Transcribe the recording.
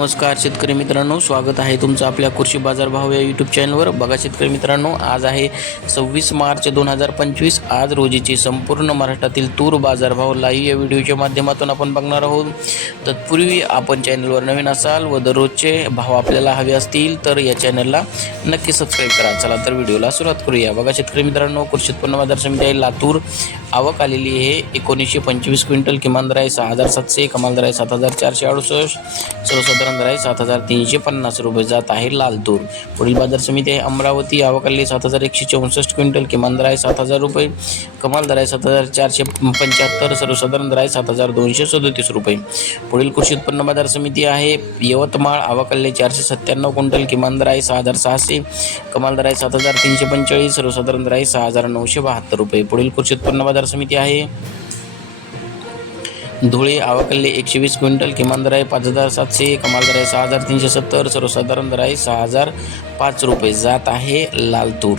नमस्कार शेतकरी मित्रांनो. स्वागत आहे तुमचं आपल्या कृषी बाजार भाव या यूट्यूब चॅनलवर बघा शेतकरी मित्रांनो आज आहे सव्वीस मार्च दोन हजार पंचवीस. आज रोजीची संपूर्ण महाराष्ट्रातील तूर बाजारभाव लाईव्ह या व्हिडिओच्या माध्यमातून आपण बघणार आहोत. तत्पूर्वी आपण चॅनलवर नवीन असाल व दररोजचे भाव आपल्याला हवे असतील तर या चॅनलला नक्की सबस्क्राईब करा. चला तर व्हिडिओला सुरुवात करूया. बघा शेतकरी मित्रांनो कृषी उत्पन्न बाजार समिती आहे लातूर. आवक आलेली आहे. एकोणीसशे पंचवीस क्विंटल किमान दर आहे सहा हजार सातशे कमाल दर आहे सात हजार चारशे अडुसष्ट सर्वसाधारण दर आहे सात हजार तीनशे पन्नास रुपये. जात आहे लाल तूर. पुढील बाजार समिती आहे अमरावती. आवक आलेली सात हजार एकशे चौसष्ट क्विंटल किमान दर आहे सात हजार रुपये कमाल दर आहे सात हजार चारशे पंच्याहत्तर सर्वसाधारण दर आहे सात हजार दोनशे सदोतीस रुपये. पुढील कृषी उत्पन्न बाजार समिती आहे यवतमाळ. आवक आलेली चारशे सत्त्याण्णव क्विंटल किमान दर आहे सहा हजार सहाशे कमाल दर आहे सात हजार तीनशे पंचेचाळीस सर्वसाधारण दर आहे सहा हजार नऊशे बहात्तर रुपये. पुढील कृषी उत्पन्न बाजार समिती आहे. धुळे आवाकल्ले एकशे वीस क्विंटल किमान दर आहे पाच हजार सातशे कमाल दर आहे सहा हजार तीनशे सत्तर सर्वसाधारण दर आहे सहा हजार पाच रुपये. जात आहे लाल तूर